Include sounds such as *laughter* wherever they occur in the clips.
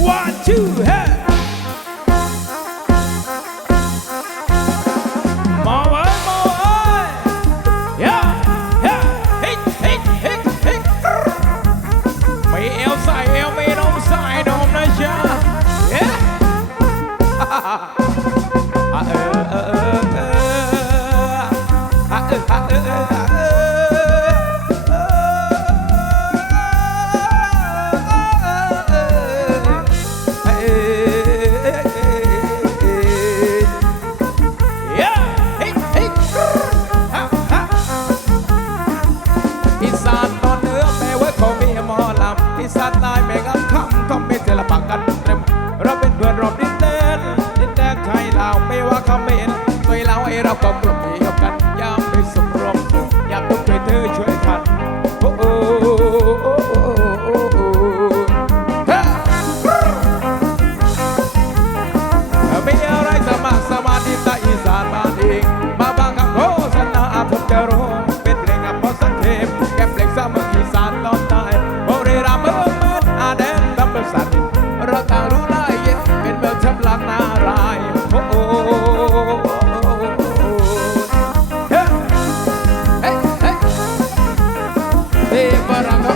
one two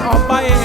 ออกไป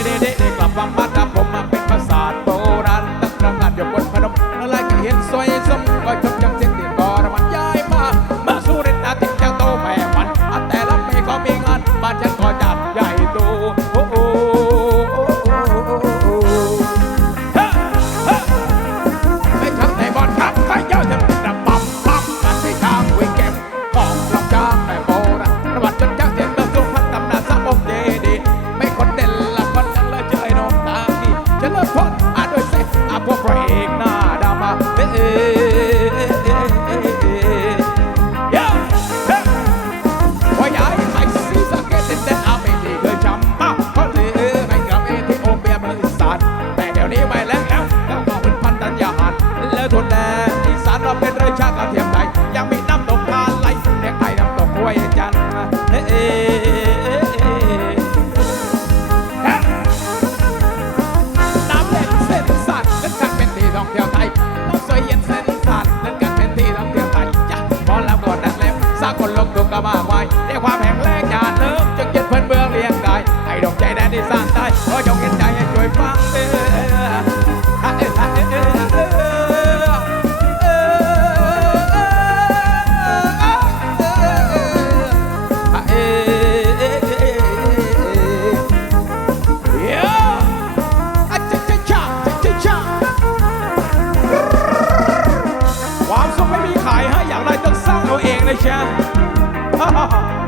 ha *laughs*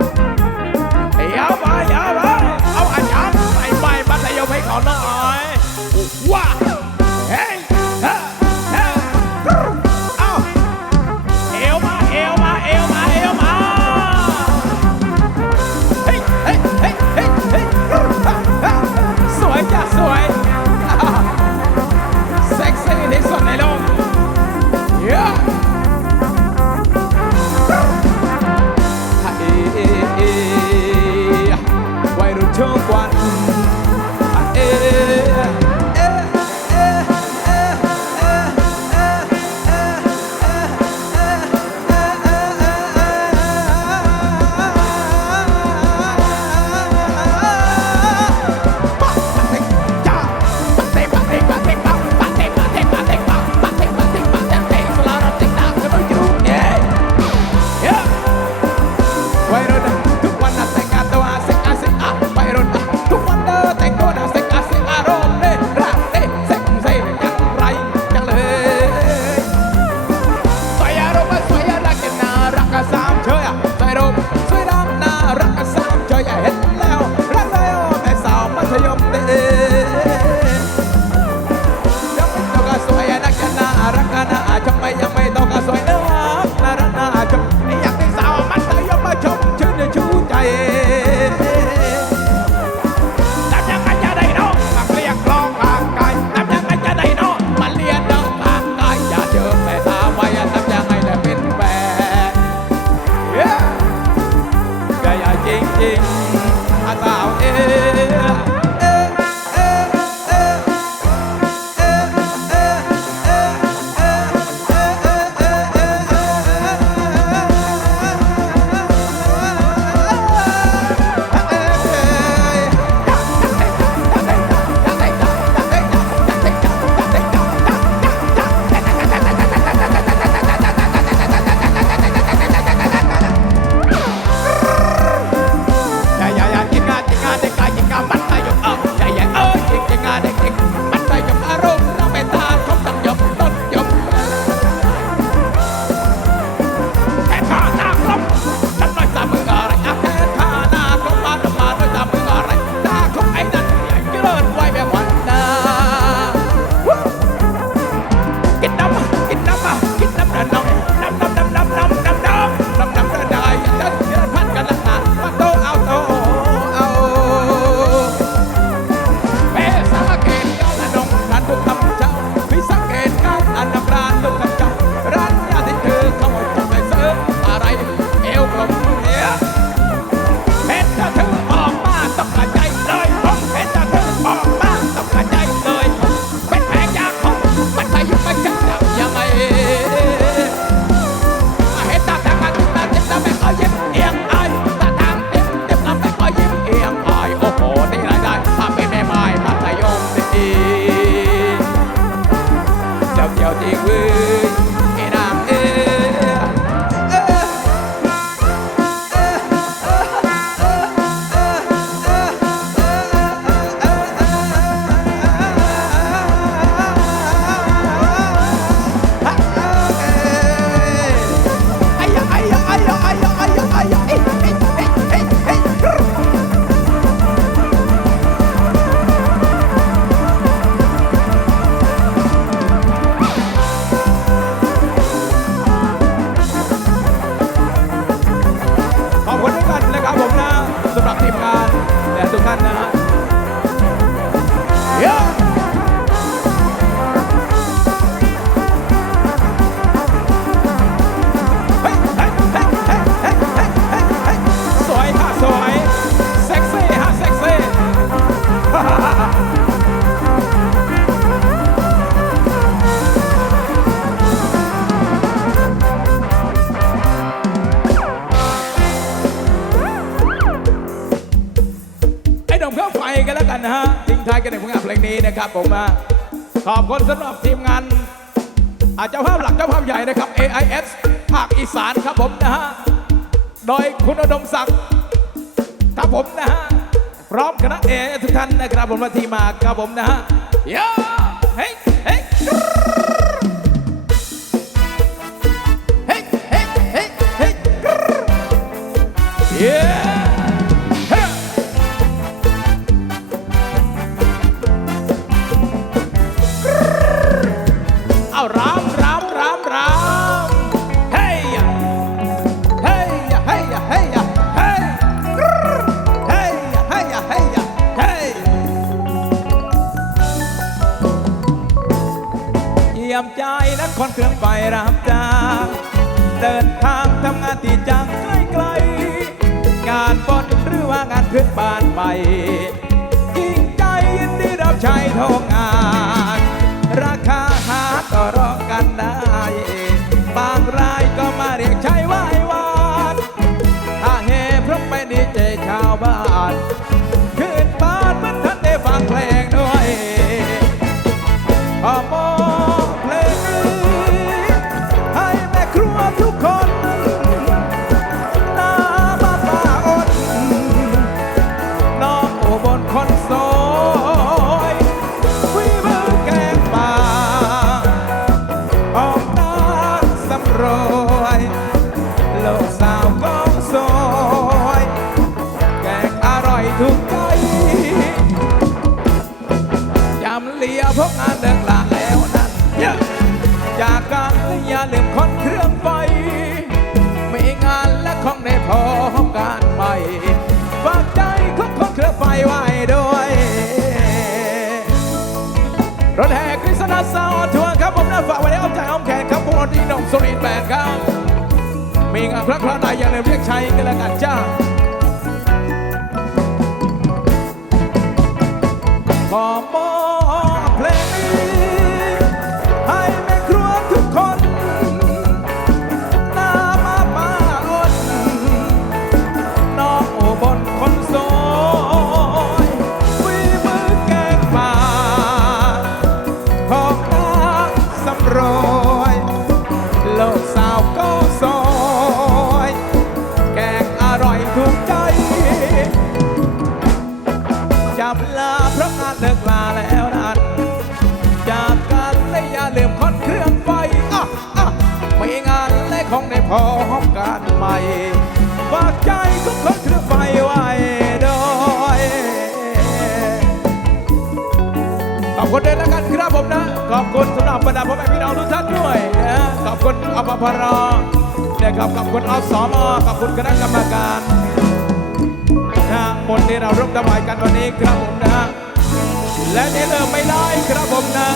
กันนะฮะทิ้งท้ายกันในผลงานเพลงนี้นะครับผมนะขอบคุณสำหรับทีมงานอาเจ้าภาพหลักเจ้าภาพใหญ่นะครับ AIS ภาคอีสานครับผมนะฮะ โดยคุณอดมศักดิ์ครับผมนะฮะ พร้อมคณะเอทุกท่านนะครับผมมาที่มาครับผมนะฮะยาเฮ้เฮ้เฮ้เฮ้เฮ้เฮ้ คนเครื่องไฟรับจ้างเดินทางทำงานที่จังไกลไกลๆงานบนหรือว่างานเพื้นบ้านไปยิ่งใจยินดีรับใช้ทงาน ราคาหาต่อรอง นะฝากไว้ในอ้อมใจอ้อมแขนครับพวกเราดีน้องสรีนทร์แปดครับ มีงานพระคราใดอย่าลืมเรียกใช้กันแล้วกันจ้าขอมอ ของในพอการใหม่ฝากใจทุกคนเครื่องไฟไว้ด้วยขอบคุณด้วยแล้วกันครับผมนะ ขอบคุณสำหรับบรรดาพ่อแม่พี่น้องทุกท่านด้วยนะขอบคุณอปพรนะครับขอบคุณอสมขอบคุณคณะกรรมการนะบทที่เราร่วมถวายกันวันนี้ครับผมนะ และนี่เริ่มไม่ได้ครับผมนะ